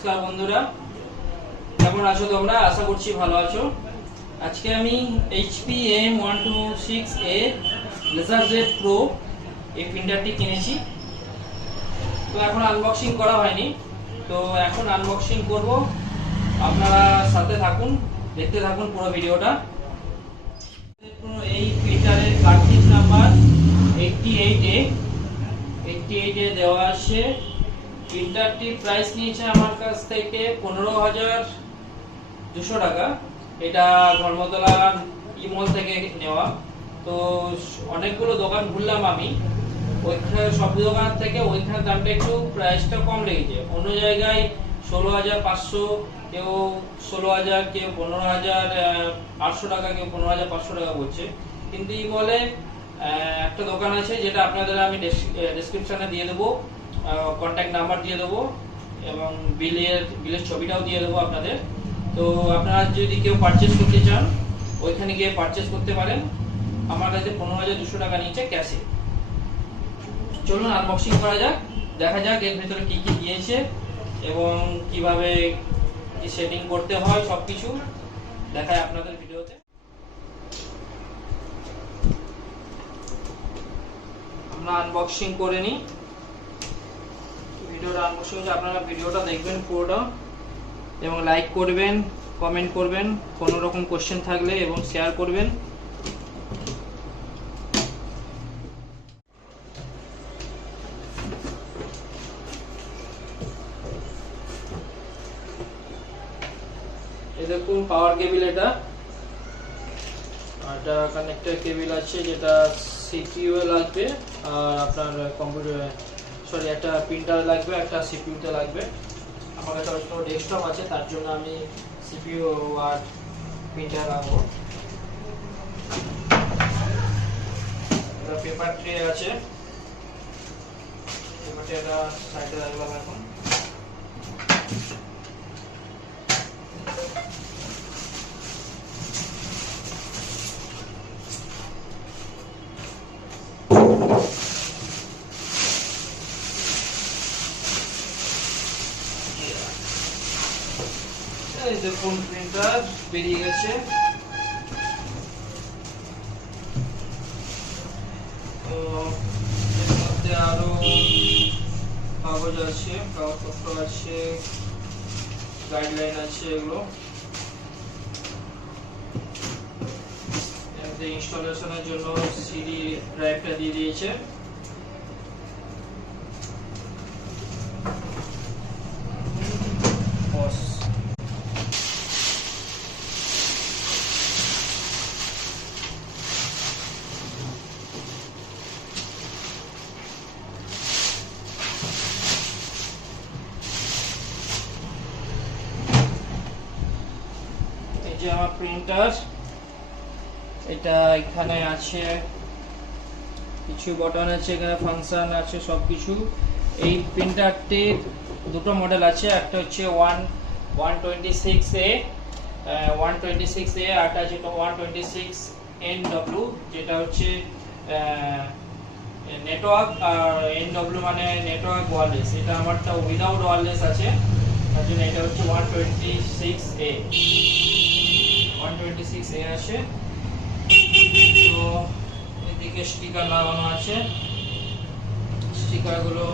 নমস্কার বন্ধুরা, কেমন আছো তোমরা? আশা করছি ভালো আছো। আজকে আমি HP M126A laser Z pro এই প্রিন্টারটি কিনেছি। তো এখন আনবক্সিং করা হয়নি, তো এখন আনবক্সিং করব। আপনারা সাথে থাকুন, দেখতে থাকুন পুরো ভিডিওটা। এই প্রিন্টারের কার্ট্রিজ নাম্বার 88A দেওয়া আছে। প্রিন্টারটির প্রাইস নিয়েছে আমার কাছ থেকে 15,200 টাকা। এটা ধর্মতলা ইমল থেকে নেওয়া। তো অনেকগুলো দোকান ঘুরলাম আমি, ওইখানে সব দোকান থেকে ওইখানে দামটা একটু প্রাইসটা কম লেগেছে। অন্য জায়গায় 16,500, কেউ 16,000, কেউ 15,800 টাকা, কেউ 15,500 টাকা বলছে। কিন্তু ইমলে একটা দোকান আছে, যেটা আপনাদের আমি ডেসক্রিপশনে দিয়ে দেবো, কন্ট্যাক্ট নাম্বার দিয়ে দেবো এবং বিলের ছবিটাও দিয়ে দেবো আপনাদের। তো আপনারা যদি কেউ পারচেস করতে চান, ওইখানে গিয়ে পারচেস করতে পারেন। আমার কাছে 15,200 টাকা নিয়েছে ক্যাশে। চলুন আনবক্সিং করা যাক, দেখা যাক এর ভিতরে কি কি দিয়েছে এবং কিভাবে কি সেটিং করতে হয়, সবকিছু দেখায় আপনাদের ভিডিওতে। আমরা আনবক্সিং করে নিই। ভিডিওটা আনবক্সিং হচ্ছে, আপনারা ভিডিওটা দেখবেন পুরোটা এবং লাইক করবেন, কমেন্ট করবেন কোনো রকম কোশ্চেন থাকলে, এবং শেয়ার করবেন। এই দেখুন পাওয়ার কেবিল, এটা কানেক্টর কেবিল আছে, যেটা CPU এ লাগবে, আর আপনার কম্পিউটার একটা প্রিন্টার লাগবে, একটা CPU তে লাগবে। আমার কাছে একটা ডেস্কটপ আছে, তার জন্য আমি CPU আর প্রিন্টার রাখবো। এটা পেপার ট্রে আছে, পেপার ট্রেটা সাইডে রাখলাম এখন। দেখুন প্রিন্টার বেরিয়ে গেছে। তো এর মধ্যে আরো কাগজ আছে, কাগজপত্র আছে, গাইডলাইন আছে, এগুলো ইনস্টলেশনের জন্য সিডি ড্রাইভটা দিয়ে দিয়েছে। যে আমার প্রিন্টার, এটা এখানে আছে, কিছু বাটন আছে, এখানে ফাংশন আছে, সবকিছু। এই প্রিন্টারটির দুটো মডেল আছে, একটা হচ্ছে 126A, আর একটা আছে 126NW, যেটা হচ্ছে নেটওয়ার্ক, আর NW মানে নেটওয়ার্ক ওয়্যারলেস। এটা আমারটা উইদাউট ওয়্যারলেস আছে, তার জন্য এটা হচ্ছে 126A আছে। তো এদিকে স্টিকার লাগানো আছে, স্টিকারগুলো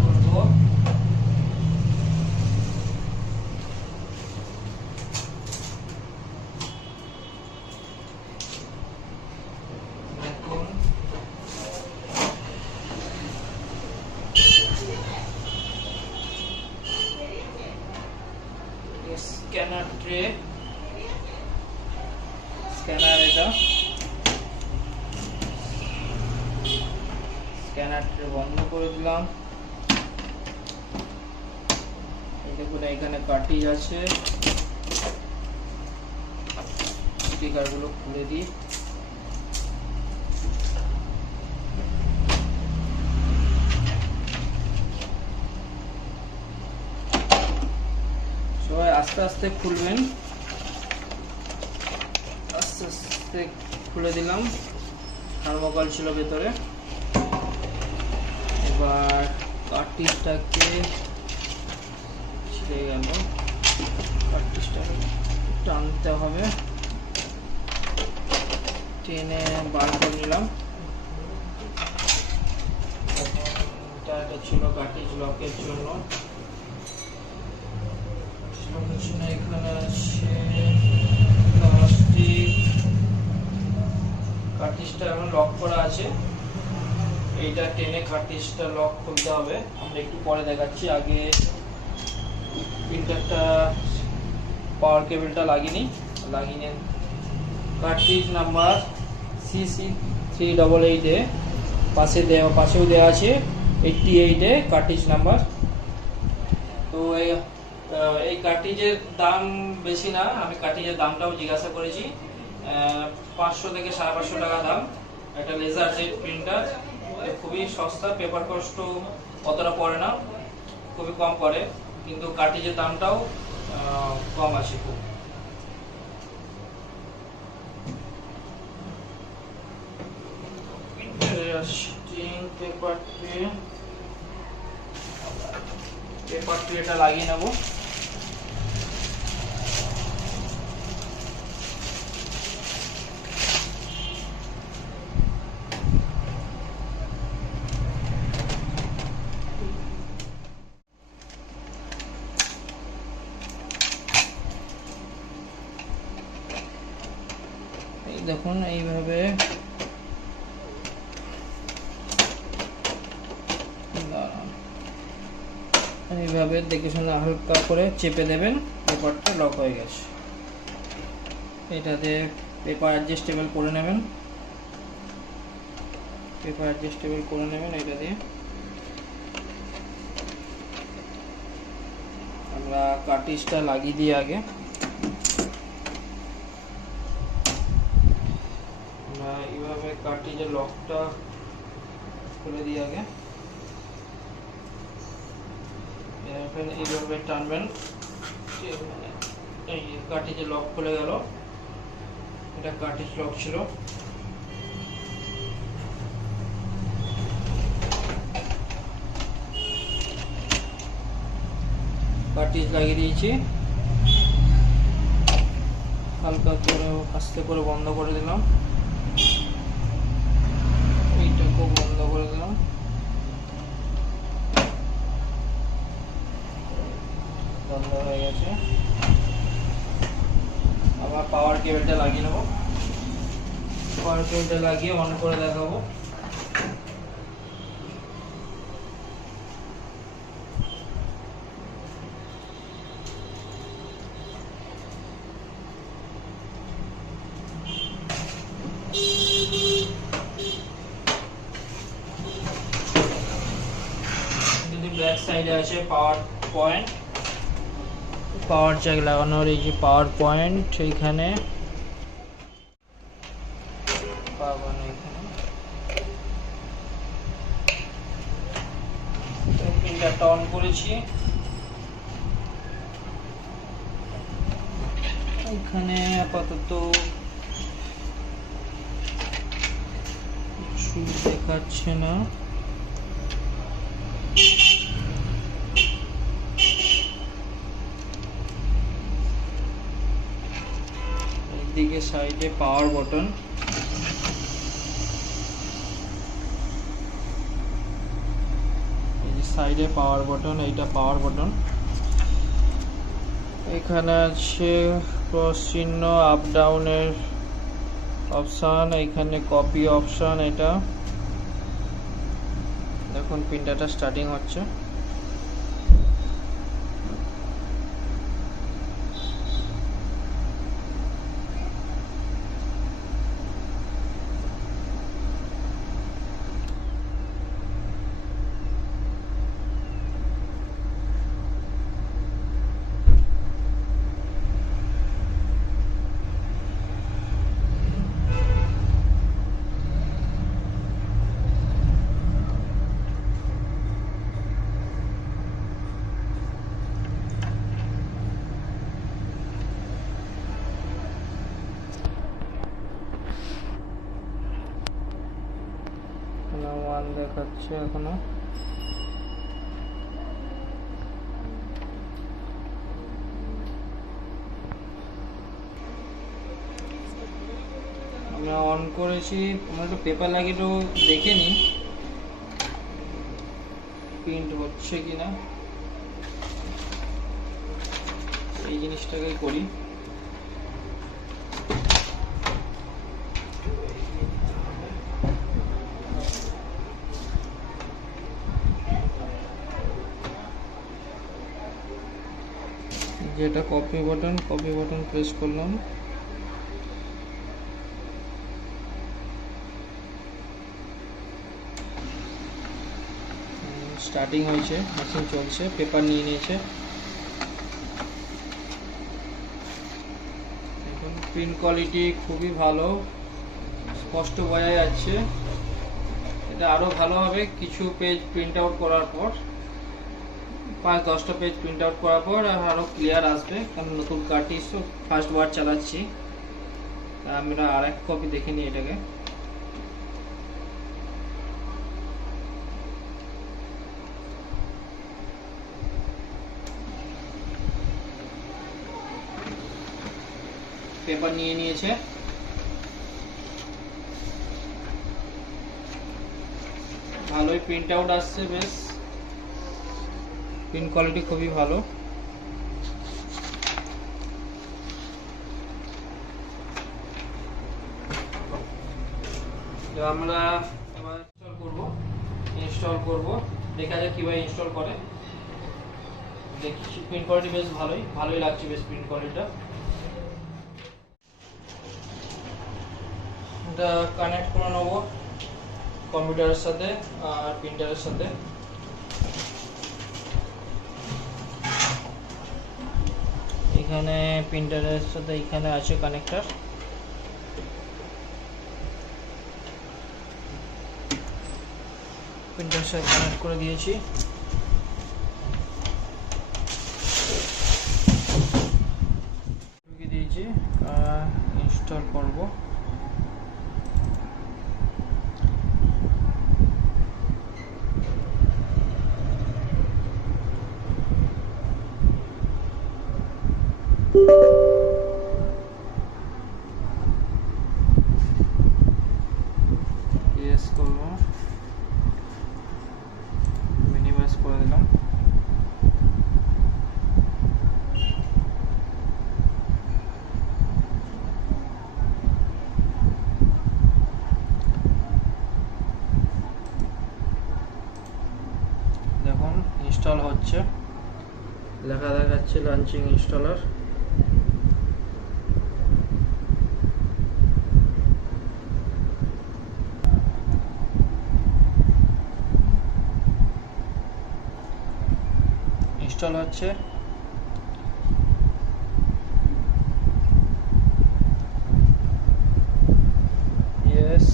করবো। দেখুন স্ক্যানার ট্রে, স্ক্যানার, এটা স্ক্যানার ট্রে বন্ধ করে দিলাম। এই দেখুন এখানে কার্ট্রিজ আছে, স্টিকারগুলো খুলে দিই। সবাই আস্তে আস্তে খুলবেন, আস্তে আস্তে খুলে দিলাম। থার্মোকল ছিল ভেতরে। এবার কার্টিজটাকে ছিঁড়ে গেল, কার্টিজটাকে টানতে হবে, টেনে বার করে নিলাম। এটা ছিল কার্টিজ লকের জন্য। এখানে আছে প্লাস্টিক, কার্টিজটা এখন লক করা আছে, এইটা টেনে কার্টিজটা লক খুলতে হবে। আমরা একটু পরে দেখাচ্ছি, আগে প্রিন্টারটা পাওয়ার কেবলটা লাগিয়ে কার্টিজ নাম্বার CC388 পাশেও দেওয়া আছে 88 কার্টিজ নাম্বার। তো এই কার্টিজের দাম বেশি না, আমি কার্টিজের দামটাও জিজ্ঞাসা করেছি, 500 থেকে 550 টাকা দাম। একটা লেজার জেট প্রিন্টার, খুবই সস্তা, পেপার কস্ট অতটা পড়ে না, খুবই কম পড়ে, কিন্তু কার্টিজের দামটাও কম আছে খুব। পেপার ট্রেটা লাগিয়ে নেব। এই দেখুন, এইভাবে দেখে শুনে হালকা করে চেপে দেবেন, পেপারটা লক হয়ে গেছে। এটাতে পেপার অ্যাডজাস্টেবল করে নেবেন, এটা দিয়ে। আমরা কার্টিজটা লাগিয়ে দিই আগে, আমরা এইভাবে কার্টিজের লকটা খুলে দিই আগে। এইভাবে টানবেন, এই কার্টিজের লক খুলে গেল। এটা কার্টিজ লক ছিল। কার্টিজ লাগিয়ে দিয়েছি, হালকা করে আস্তে করে বন্ধ করে দিলাম, এইটাকেও বন্ধ করে দিলাম। বন্ধ হয়ে গেছে। আবার পাওয়ার কেবলটা লাগিয়ে নেব, পাওয়ার কেবলটা লাগিয়ে অন করে দেখাবো। ব্যাক সাইডে আছে পাওয়ার পয়েন্ট, পাওয়ার জ্যাক লাগানোর এই যে পাওয়ার পয়েন্ট, এইখানে পাবেন। এখানে প্রিন্টারটা অন করেছি, এখানে আপাতত কিছু দেখাচ্ছে না। দিকে সাইডে পাওয়ার বাটন, এই যে সাইডে পাওয়ার বাটন, এইটা পাওয়ার বাটন। এখানে আছে ক্রস চিহ্ন, আপ ডাউনের অপশন, এখানে কপি অপশন। এটা দেখুন প্রিন্টারটা স্টার্টিং হচ্ছে। ওয়ান দেখাচ্ছে এখনো। অন করেছি, আমরা একটু পেপার লাগিয়ে একটু দেখে নিই প্রিন্ট হচ্ছে কিনা, এই জিনিসটাকে করি। যেটা কপি বাটন প্রেস করলাম, স্টার্টিং হয়েছে, মেশিন চলছে, পেপার নিয়ে নিয়েছে। এখন প্রিন্ট কোয়ালিটি খুবই ভালো, স্পষ্ট বোঝা যাচ্ছে। এটা আরও ভালো হবে কিছু পেজ প্রিন্ট আউট করার পর, 5-10টা পেজ প্রিন্ট আউট করার পর আরও ক্লিয়ার আসবে, কারণ নতুন কার্ডটি ফার্স্ট বার চালাচ্ছি। আমরা আরেক কপি দেখে নিই এটাকে। পেপার নিয়ে নিয়েছে, ভালোই প্রিন্ট আউট আসছে, বেশ প্রিন্ট কোয়ালিটি খুবই ভালো। আমরা এবার ইনস্টল করব, দেখা যাক কিভাবে ইনস্টল করে। দেখছি প্রিন্ট কোয়ালিটি বেশ ভালোই লাগছে, বেশ প্রিন্ট কোয়ালিটিটা। এটা কানেক্ট করে নেব কম্পিউটারের সাথে আর প্রিন্টারের সাথে। এখানে প্রিন্টারের সাথে এখানে আছে কানেক্টর। প্রিন্টারের সাথে কানেক্ট করে দিয়েছি। ইনস্টল করব। ইয়েস করব, মিনিমাইজ করে দিলাম। দেখুন ইনস্টল হচ্ছে, লেখা দেখাচ্ছে লঞ্চিং ইনস্টলার। ইনস্টল হচ্ছে, yes,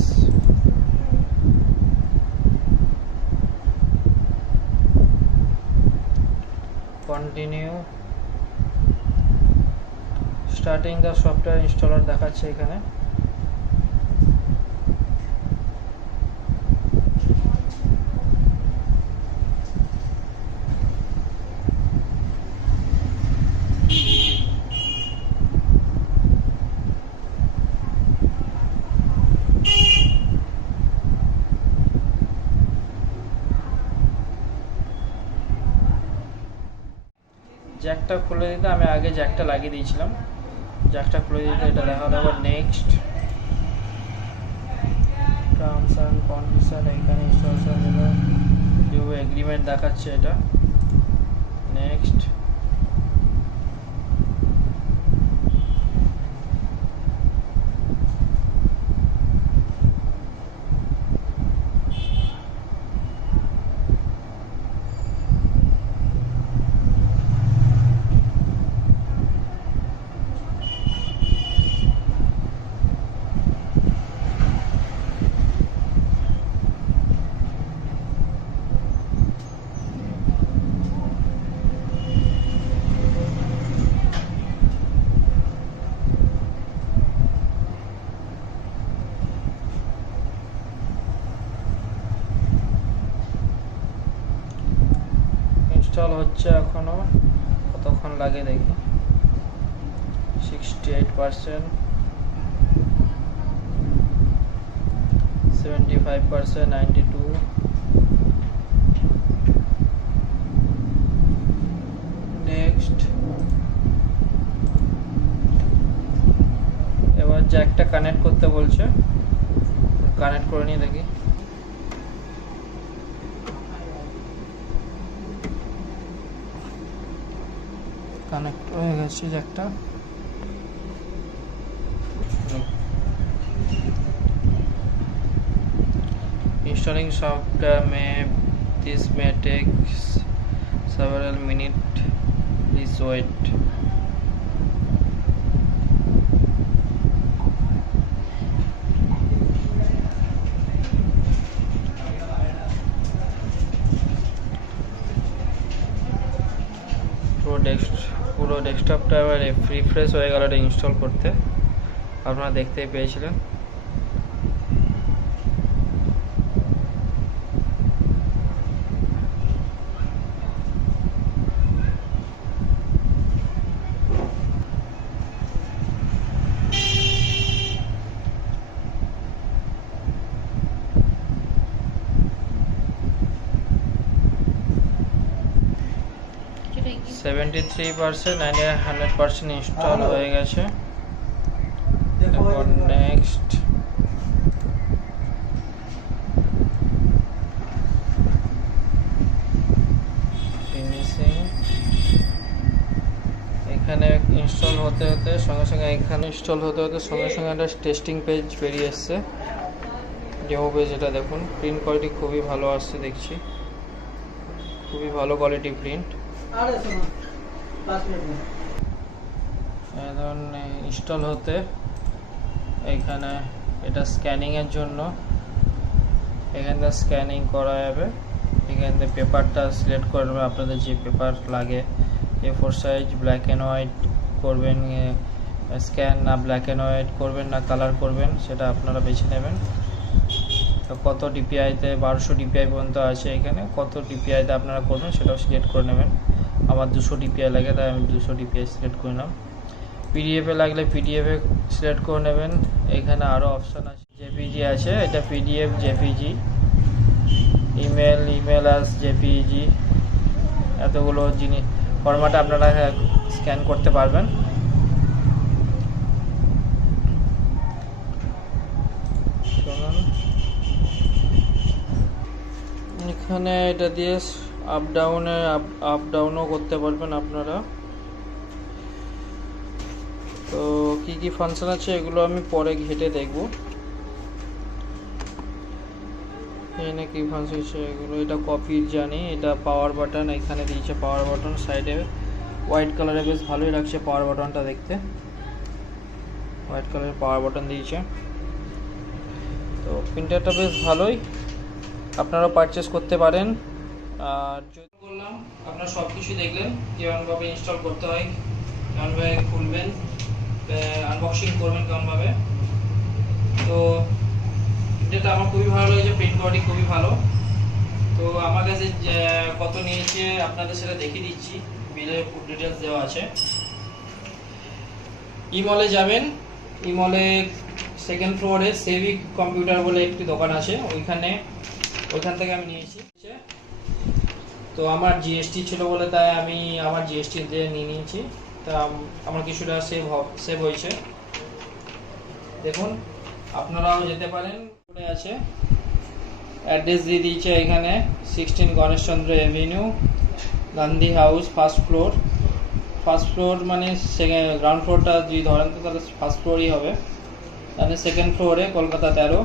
continue, starting the software installer দেখাচ্ছে এখানে। জ্যাকটা খুলে দিতে, আমি আগে জ্যাকটা লাগিয়ে দিয়েছিলাম, জ্যাকটা খুলে দিতে এটা দেখালো। আবার নেক্সট, টার্মস অ্যান্ড কন্ডিশন, এখানে ইনস্টলেশন নিউ এগ্রিমেন্ট দেখাচ্ছে এটা। নেক্সট, ইনস্টল হচ্ছে, এখনো কতক্ষণ লাগে দেখি। 68%। 75%, 92, নেক্সট। এবার জ্যাকটা কানেক্ট করতে বলছে, কানেক্ট করে নিয়ে দেখি। কানেক্ট হয়ে গেছে জ্যাকটা। Installing software may take several minutes. Please wait. পুরো ডেস্কটপটা এবার রিফ্রেশ হয়ে গেল এটা ইনস্টল করতে, আপনারা দেখতেই পেয়েছিলেন। Today. 73%, 100% ইনস্টল হয়ে গেছে। এরপর নেক্সট। ফিনিশিং। এখানে ইনস্টল হতে হতে সঙ্গে সঙ্গে একটা টেস্টিং পেজ বেরিয়ে এসছে, ডেমো পেজ। এটা দেখুন, প্রিন্ট কোয়ালিটি খুবই ভালো আসছে দেখছি, খুবই ভালো কোয়ালিটি প্রিন্ট। এখন ইনস্টল হতে এখানে এটা স্ক্যানিংয়ের জন্য এখান থেকে স্ক্যানিং করা যাবে। এখান থেকে পেপারটা সিলেক্ট করবে, আপনাদের যে পেপার লাগে। A4 size, black and white করবেন, স্ক্যান না ব্ল্যাক অ্যান্ড হোয়াইট করবেন না কালার করবেন, সেটা আপনারা বেছে নেবেন। তো কত ডিপিআইতে, 1200 ডিপিআই পর্যন্ত আছে এখানে। কত ডিপিআইতে আপনারা করবেন সেটাও সিলেক্ট করে নেবেন। আমার 200 ডিপিআই লাগে, তাই আমি 200 ডিপিআই সিলেক্ট করে নিলাম। পিডিএফে লাগলে পিডিএফে সিলেক্ট করে নেবেন। এখানে আরও অপশান আছে, জেপিজি আছে, এটা পিডিএফ, জেপিজি, ইমেল আস জেপিজি, এতগুলো জিনিস ফরম্যাটে আপনারা স্ক্যান করতে পারবেন। এখানে এটা দিয়ে আপ ডাউনও করতে পারবেন আপনারা। তো কি কি ফাংশন আছে এগুলো আমি পরে ঘেটে দেখব। এখানে কি ফাংশন আছে এগুলো, এটা কপির জানি। এটা পাওয়ার বাটন এখানে দিয়েছে, পাওয়ার বাটন সাইডে হোয়াইট কালারে, বেশ ভালোই লাগছে পাওয়ার বাটনটা দেখতে। হোয়াইট কালারের পাওয়ার বাটন দিয়েছে। তো প্রিন্টারটা বেশ ভালোই, আপনারাও পারচেস করতে পারেন। আর যদি বললাম, আপনারা সব কিছু দেখলেন কেমনভাবে ইনস্টল করতে হয়, কেমনভাবে খুলবেন, আনবক্সিং করবেন কেমনভাবে। তো প্রিন্টারটা আমার খুবই ভালো লেগেছে, প্রিন্ট কোয়ালিটি খুবই ভালো। তো আমার কাছে কত নিয়েছে আপনাদের সেটা দেখিয়ে দিচ্ছি, বিলে ফুল ডিটেলস দেওয়া আছে। ইমলে যাবেন, ইমলে সেকেন্ড ফ্লোরে সেভিক কম্পিউটার বলে একটি দোকান আছে, ওইখান থেকে আমি নিয়েছি। তো আমার জিএসটি ছিল বলে তাই আমি আমার জিএসটি দিয়ে নিয়েছি। তা আমার কিছুটা সেভ হয়েছে। দেখুন, আপনারাও যেতে পারেন। আছে অ্যাড্রেস দিয়ে দিয়েছে এখানে, 16 Ganeshchandra Avenue, Gandhi house, first floor মানে গ্রাউন্ড ফ্লোরটা যদি ধরেন তো তাহলে ফার্স্ট ফ্লোরই হবে। তাহলে সেকেন্ড ফ্লোরে, কলকাতা 13।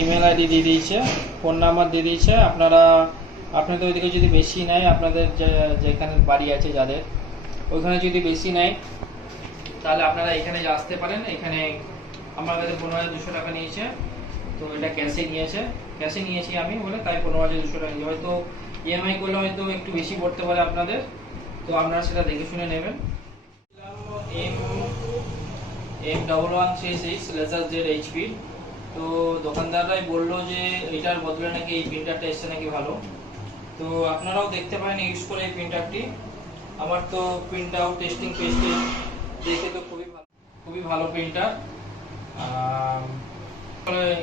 ইমেল আইডি দিয়ে দিয়েছে, ফোন নাম্বার দিয়ে দিয়েছে। আপনাদের ওইদিকে যদি বেশি নেয়, আপনাদের যেখানে বাড়ি আছে যাদের, ওইখানে যদি বেশি নেয় তাহলে আপনারা এখানে আসতে পারেন। এখানে আমার কাছে 15,200 টাকা নিয়েছে। তো এটা ক্যাশে নিয়েছি আমি বলে তাই 15,200 টাকা নিয়েছি। হয়তো ইএমআই করলে হয়তো একটু বেশি পড়তে পারে আপনাদের, তো আপনারা সেটা দেখে শুনে নেবেন। M1136 laser Z HP. তো দোকানদাররাই বললো যে এটার বদলে নাকি এই প্রিন্টারটা এসছে নাকি ভালো। তো আপনারাও দেখতে পারেন ইউজ করে এই প্রিন্টারটি। আমার তো প্রিন্ট আউট টেস্টিং পেজটি দেখে তো খুবই ভালো প্রিন্টার।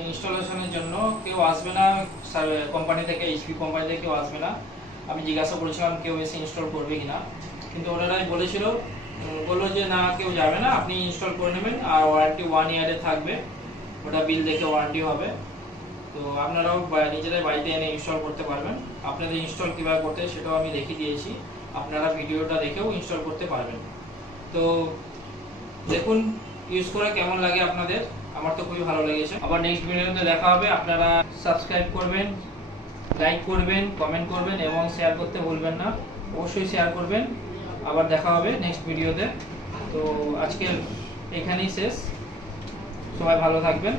ইনস্টলেশনের জন্য কেউ আসবে না, কোম্পানি থেকে, এইচপি কোম্পানি থেকে কেউ আসবে না। আমি জিজ্ঞাসা করেছিলাম কেউ এসে ইনস্টল করবে কিনা, কিন্তু ওনারাই বলেছিল, বললো যে না কেউ যাবে না, আপনি ইনস্টল করে নেবেন, আর ওয়ারেন্টি 1 ইয়ারের থাকবে, ওটা বিল দেখে ওয়ারেন্টি হবে। তো আপনারাও নিজেরাই বাড়িতে এনে ইনস্টল করতে পারবেন। আপনাদের ইনস্টল কীভাবে করতে হয় সেটাও আমি দেখিয়ে দিয়েছি, আপনারা ভিডিওটা দেখেও ইনস্টল করতে পারবেন। তো দেখুন ইউজ করে কেমন লাগে আপনাদের, আমার তো খুবই ভালো লেগেছে। আবার নেক্সট ভিডিওতে দেখা হবে। আপনারা সাবস্ক্রাইব করবেন, লাইক করবেন, কমেন্ট করবেন এবং শেয়ার করতে ভুলবেন না, অবশ্যই শেয়ার করবেন। আবার দেখা হবে নেক্সট ভিডিওতে। তো আজকের এখানেই শেষ, সবাই ভালো থাকবেন।